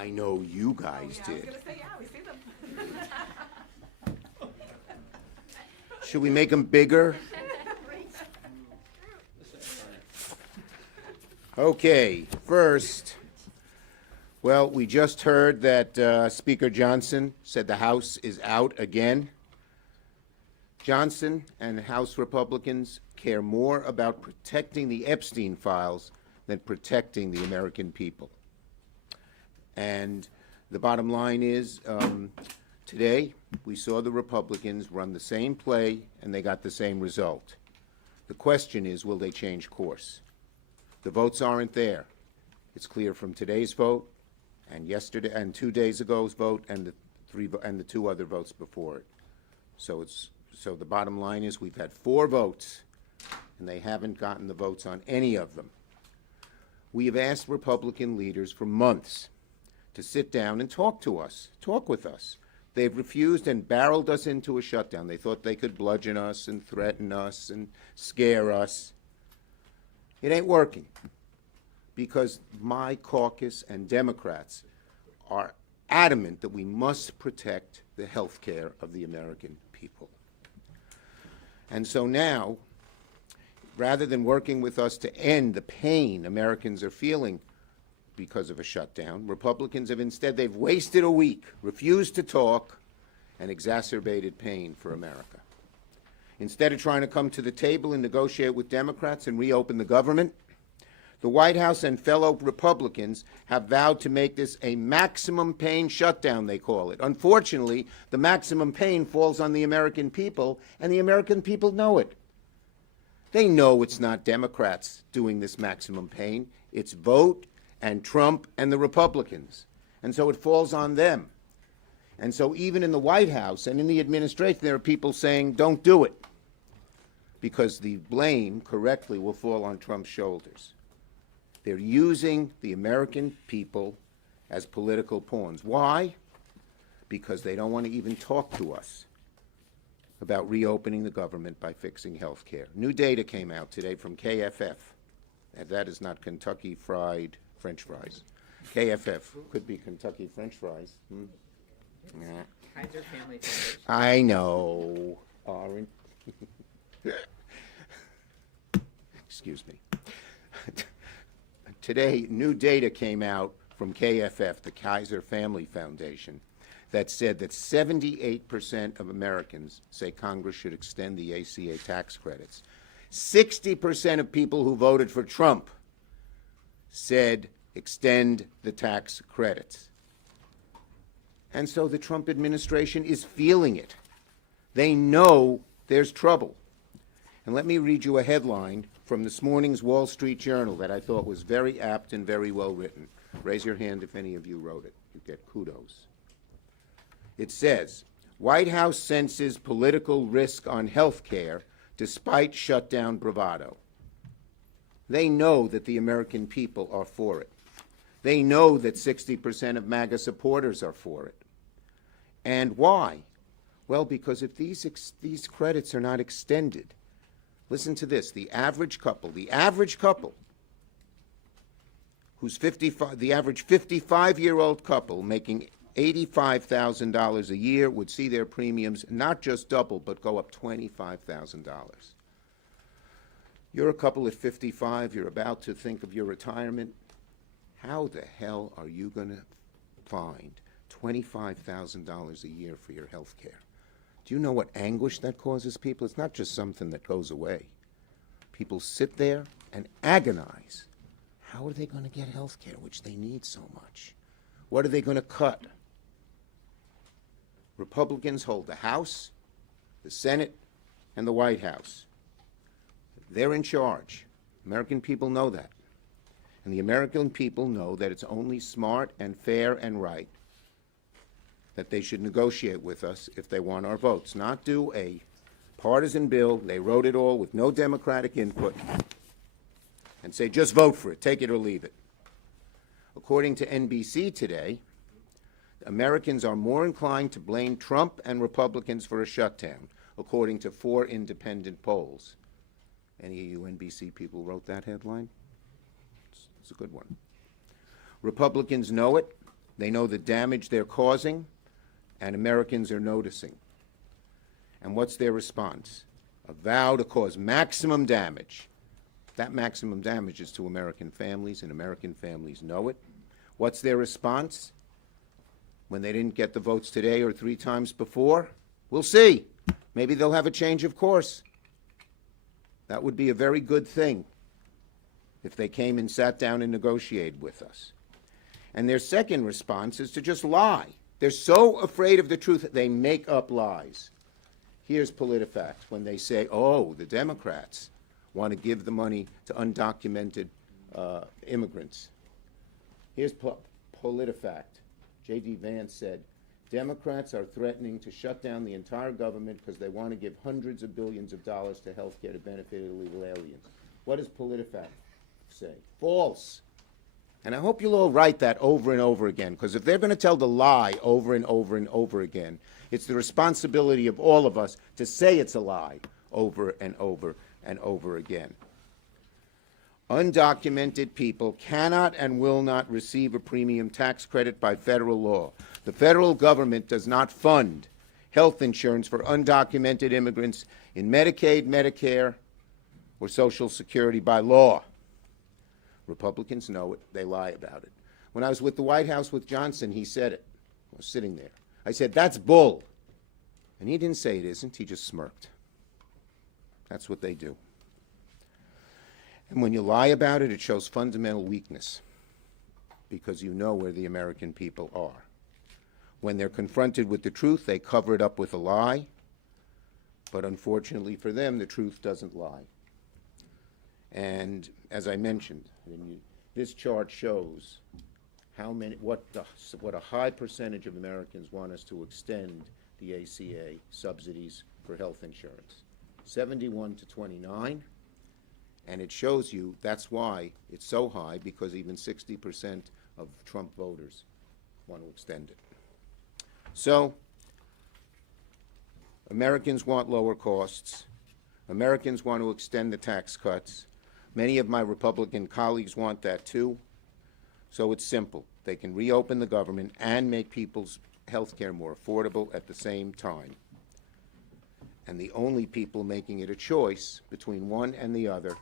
I know you guys I was did. gonna say, yeah, we see them. Should we make them bigger? Okay, first, well, we just heard that Speaker Johnson said the House is out again. Johnson and House Republicans care more about protecting the Epstein files than protecting the American people. And the bottom line is, today we saw the Republicans run the same play and they got the same result. The question is, will they change course? The votes aren't there. It's clear from today's vote and yesterday and 2 days ago's vote and the two other votes before it. So the bottom line is we've had 4 votes and they haven't gotten the votes on any of them. We have asked Republican leaders for months to sit down and talk to us, talk with us. They've refused and barreled us into a shutdown. They thought they could bludgeon us and threaten us and scare us. It ain't working because my caucus and Democrats are adamant that we must protect the health care of the American people. And so now, rather than working with us to end the pain Americans are feeling because of a shutdown, Republicans have instead, they've wasted a week, refused to talk, and exacerbated pain for America. Instead of trying to come to the table and negotiate with Democrats and reopen the government, the White House and fellow Republicans have vowed to make this a maximum pain shutdown, they call it. Unfortunately, the maximum pain falls on the American people, and the American people know it. They know it's not Democrats doing this maximum pain. It's vote and Trump and the Republicans. And so it falls on them. And so even in the White House and in the administration, there are people saying, don't do it, because the blame correctly will fall on Trump's shoulders. They're using the American people as political pawns. Why? Because they don't want to even talk to us about reopening the government by fixing health care. New data came out today from KFF. And that is not Kentucky Fried French fries. KFF could be Kentucky French fries. Nah. Kaiser Family Foundation. I know. Orange. Excuse me. Today, new data came out from KFF, the Kaiser Family Foundation, that said that 78% of Americans say Congress should extend the ACA tax credits. 60% of people who voted for Trump said extend the tax credits. And so the Trump administration is feeling it. They know there's trouble. And let me read you a headline from this morning's Wall Street Journal that I thought was very apt and very well written. Raise your hand if any of you wrote it. You get kudos. It says, White House senses political risk on health care despite shutdown bravado. They know that the American people are for it. They know that 60% of MAGA supporters are for it. And why? Well, because if these credits are not extended, listen to this, the average couple who's 55, the average 55-year-old couple making $85,000 a year would see their premiums not just double, but go up $25,000. You're a couple at 55, you're about to think of your retirement. How the hell are you going to find $25,000 a year for your health care? Do you know what anguish that causes people? It's not just something that goes away. People sit there and agonize. How are they going to get health care, which they need so much? What are they going to cut? Republicans hold the House, the Senate, and the White House. They're in charge. American people know that. And the American people know that it's only smart and fair and right that they should negotiate with us if they want our votes, not do a partisan bill. They wrote it all with no Democratic input and say, just vote for it, take it or leave it. According to NBC today, Americans are more inclined to blame Trump and Republicans for a shutdown, according to 4 independent polls. Any of you NBC people wrote that headline? It's a good one. Republicans know it. They know the damage they're causing, and Americans are noticing. And what's their response? A vow to cause maximum damage. That maximum damage is to American families, and American families know it. What's their response? When they didn't get the votes today or 3 times before? We'll see. Maybe they'll have a change of course. That would be a very good thing if they came and sat down and negotiated with us. And their second response is to just lie. They're so afraid of the truth that they make up lies. Here's PolitiFact when they say, oh, the Democrats want to give the money to undocumented immigrants. Here's PolitiFact. J.D. Vance said, Democrats are threatening to shut down the entire government because they want to give hundreds of billions of dollars to health care to benefit illegal aliens. What does PolitiFact say? False. And I hope you'll all write that over and over again, because if they're going to tell the lie over and over and over again, it's the responsibility of all of us to say it's a lie over and over and over again. Undocumented people cannot and will not receive a premium tax credit by federal law. The federal government does not fund health insurance for undocumented immigrants in Medicaid, Medicare, or Social Security by law. Republicans know it. They lie about it. When I was with the White House with Johnson, he said it. I was sitting there. I said, that's bull. And he didn't say it isn't. He just smirked. That's what they do. And when you lie about it, it shows fundamental weakness, because you know where the American people are. When they're confronted with the truth, they cover it up with a lie. But unfortunately for them, the truth doesn't lie. And as I mentioned, this chart shows what a high percentage of Americans want us to extend the ACA subsidies for health insurance. 71 to 29. And it shows you that's why it's so high, because even 60% of Trump voters want to extend it. So, Americans want lower costs. Americans want to extend the tax cuts. Many of my Republican colleagues want that too. So it's simple. They can reopen the government and make people's health care more affordable at the same time. And the only people making it a choice between one and the other,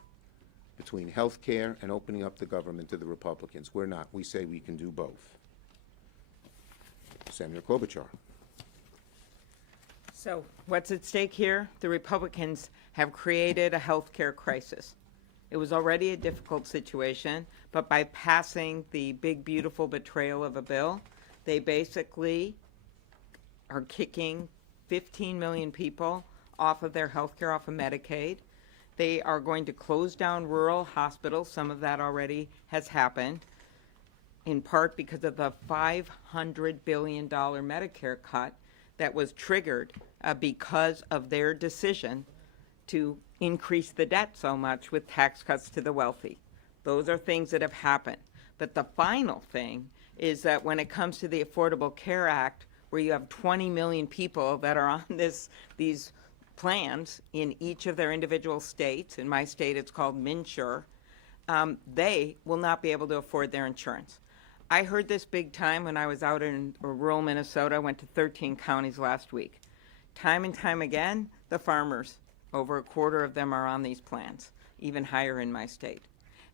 between health care and opening up the government, to the Republicans. We're not. We say we can do both. Senator Klobuchar. So what's at stake here? The Republicans have created a health care crisis. It was already a difficult situation, but by passing the big, beautiful betrayal of a bill, they basically are kicking 15 million people off of their health care, off of Medicaid. They are going to close down rural hospitals. Some of that already has happened, in part because of the $500 billion Medicare cut that was triggered because of their decision to increase the debt so much with tax cuts to the wealthy. Those are things that have happened. But the final thing is that when it comes to the Affordable Care Act, where you have 20 million people that are on these plans in each of their individual states, in my state it's called MNsure, they will not be able to afford their insurance. I heard this big time when I was out in rural Minnesota. I went to 13 counties last week. Time and time again, the farmers, over a quarter of them are on these plans, even higher in my state.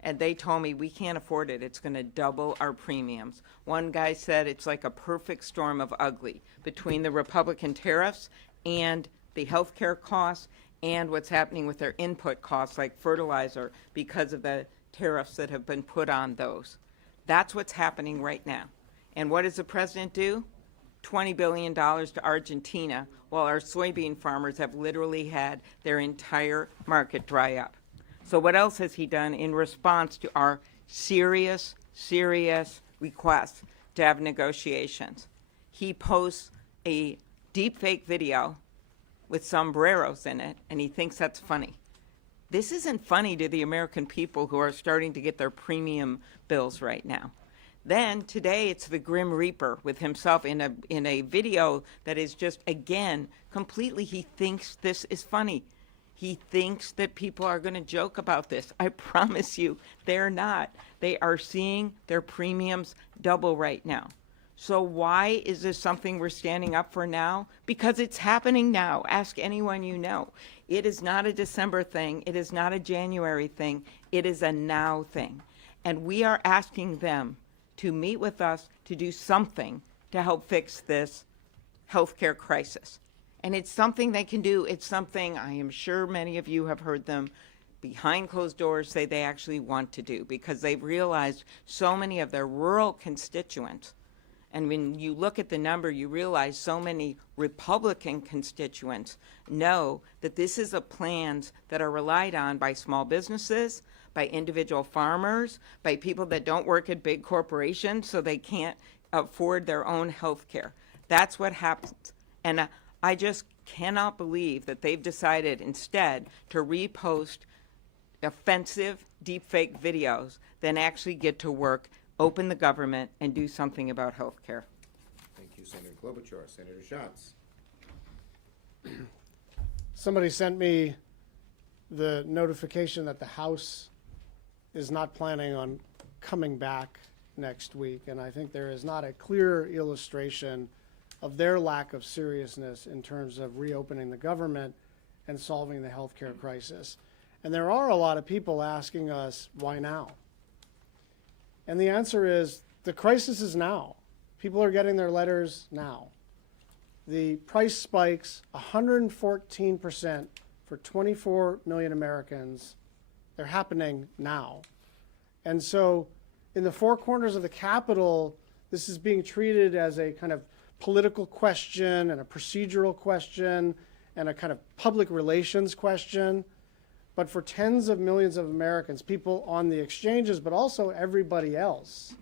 And they told me, we can't afford it. It's going to double our premiums. One guy said it's like a perfect storm of ugly between the Republican tariffs and the health care costs and what's happening with their input costs like fertilizer because of the tariffs that have been put on those. That's what's happening right now. And what does the president do? $20 billion to Argentina, while our soybean farmers have literally had their entire market dry up. So what else has he done in response to our serious request to have negotiations? He posts a deepfake video with sombreros in it, and he thinks that's funny. This isn't funny to the American people who are starting to get their premium bills right now. Then today it's the Grim Reaper with himself in a video that is just, again, completely, he thinks this is funny. He thinks that people are going to joke about this. I promise you, they're not. They are seeing their premiums double right now. So why is this something we're standing up for now? Because it's happening now. Ask anyone you know. It is not a December thing. It is not a January thing. It is a now thing. And we are asking them to meet with us to do something to help fix this healthcare crisis. And it's something they can do. It's something I am sure many of you have heard them behind closed doors say they actually want to do, because they've realized so many of their rural constituents, and when you look at the number, you realize so many Republican constituents know that this is a plans that are relied on by small businesses, by individual farmers, by people that don't work at big corporations so they can't afford their own health care. That's what happens. And I just cannot believe that they've decided instead to repost offensive deepfake videos than actually get to work, open the government, and do something about health care. Thank you, Senator Klobuchar. Senator Schatz. Somebody sent me the notification that the House is not planning on coming back next week, and I think there is not a clear illustration of their lack of seriousness in terms of reopening the government and solving the healthcare crisis. And there are a lot of people asking us, why now? And the answer is, the crisis is now. People are getting their letters now. The price spikes 114% for 24 million Americans. They're happening now. And so in the four corners of the Capitol, this is being treated as a kind of political question and a procedural question and a kind of public relations question. But for tens of millions of Americans, people on the exchanges, but also everybody else,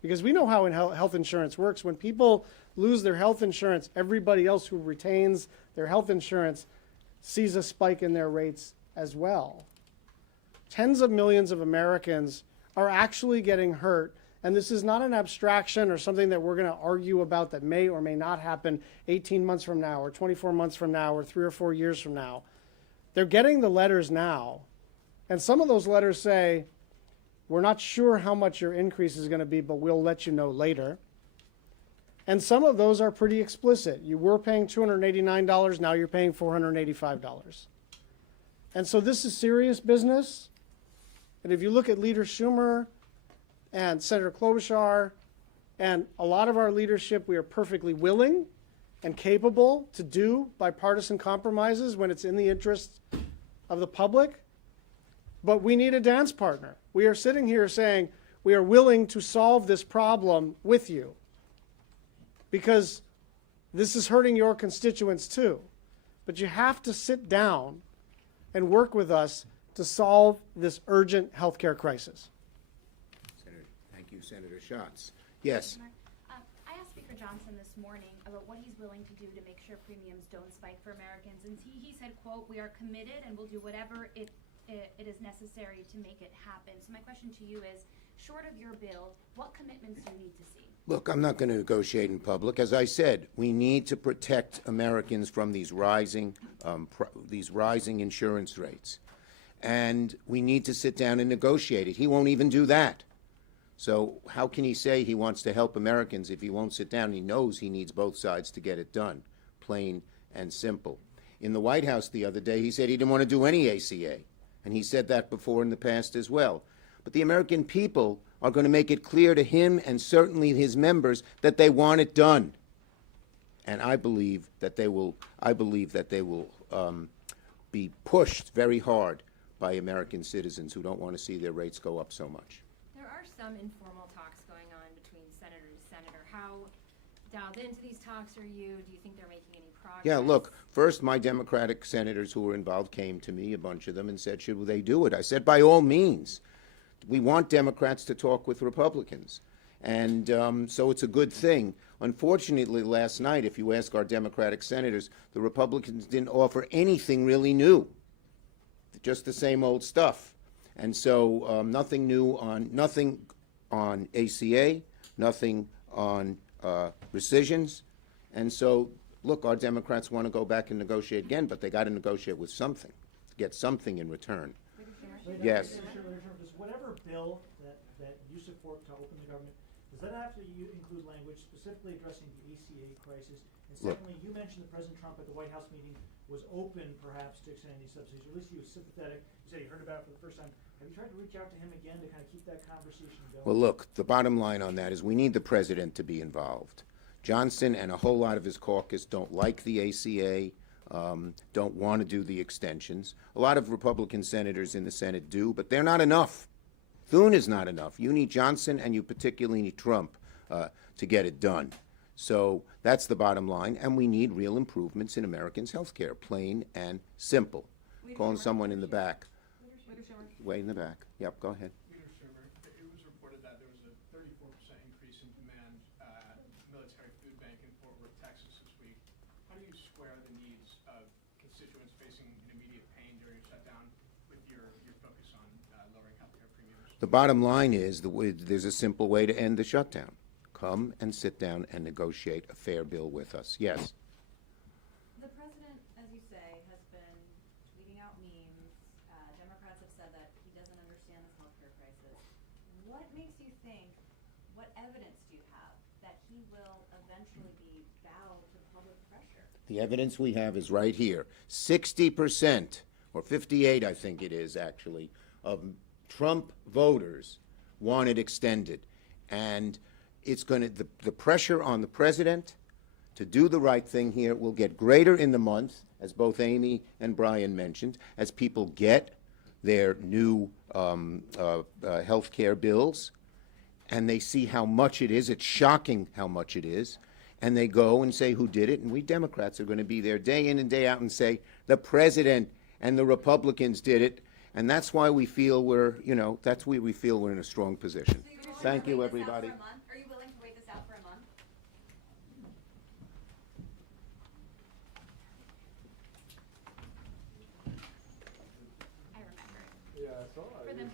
because we know how health insurance works. When people lose their health insurance, everybody else who retains their health insurance sees a spike in their rates as well. Tens of millions of Americans are actually getting hurt, and this is not an abstraction or something that we're going to argue about that may or may not happen 18 months from now or 24 months from now or 3 or 4 years from now. They're getting the letters now, and some of those letters say, we're not sure how much your increase is going to be, but we'll let you know later. And some of those are pretty explicit. You were paying $289, now you're paying $485. And so this is serious business. And if you look at Leader Schumer and Senator Klobuchar and a lot of our leadership, we are perfectly willing and capable to do bipartisan compromises when it's in the interest of the public. But we need a dance partner. We are sitting here saying we are willing to solve this problem with you because this is hurting your constituents too. But you have to sit down and work with us to solve this urgent healthcare crisis. Senator, thank you, Senator Schatz. Yes. I asked Speaker Johnson this morning about what he's willing to do to make sure premiums don't spike for Americans, and he said, quote, "We are committed and will do whatever it is necessary to make it happen." So my question to you is, short of your bill, what commitments do you need to see? Look, I'm not going to negotiate in public. As I said, we need to protect Americans from these rising insurance rates. And we need to sit down and negotiate it. He won't even do that. So how can he say he wants to help Americans if he won't sit down? He knows he needs both sides to get it done, plain and simple. In the White House the other day, he said he didn't want to do any ACA. And he said that before in the past as well. But the American people are going to make it clear to him and certainly his members that they want it done. And I believe that they will be pushed very hard by American citizens who don't want to see their rates go up so much. There are some informal talks going on between senator to senator. How dialed into these talks are you? Do you think they're making any progress? Yeah, look, first my Democratic senators who were involved came to me, a bunch of them, and said, should they do it? I said, by all means. We want Democrats to talk with Republicans. And so it's a good thing. Unfortunately, last night, if you ask our Democratic senators, the Republicans didn't offer anything really new, just the same old stuff. And so nothing on ACA, nothing on rescissions. And so, look, our Democrats want to go back and negotiate again, but they got to negotiate with something, to get something in return. Yes. Does whatever bill that you support to open the government, does that have to include language specifically addressing the ACA crisis? And Look. secondly, you mentioned that President Trump at the White House meeting was open perhaps to extending these subsidies, or at least he was sympathetic. You said you heard about it for the first time. Have you tried to reach out to him again to kind of keep that conversation going? Well, look, the bottom line on that is we need the president to be involved. Johnson and a whole lot of his caucus don't like the ACA, don't want to do the extensions. A lot of Republican senators in the Senate do, but they're not enough. Thune is not enough. You need Johnson, and you particularly need Trump to get it done. So that's the bottom line, and we need real improvements in Americans' health care, plain and simple. Calling someone in the back. Way in the back. Yep, go ahead. Leader Schumer, it was reported that there was a 34% increase in demand at Military Food Bank in Fort Worth, Texas this week. How do you square the needs of constituents facing an immediate pain during a shutdown with your focus on lowering healthcare premiums? The bottom line is there's a simple way to end the shutdown. Come and sit down and negotiate a fair bill with us. Yes. The president, as you say, has been tweeting out memes. Democrats have said that he doesn't understand this healthcare crisis. What makes you think, what evidence do you have that he will eventually be bowed to public pressure? The evidence we have is right here. 60%, or 58, I think it is actually, of Trump voters want it extended. And it's going to, the pressure on the president to do the right thing here will get greater in the month, as both Amy and Brian mentioned, as people get their new health care bills, and they see how much it is. It's shocking how much it is. And they go and say who did it, and we Democrats are going to be there day in and day out and say the president and the Republicans did it, and that's why we feel that's why we feel we're in a strong position. Thank you, everybody. Are you willing to wait this out for a month? I remember. Yeah, I saw it. For them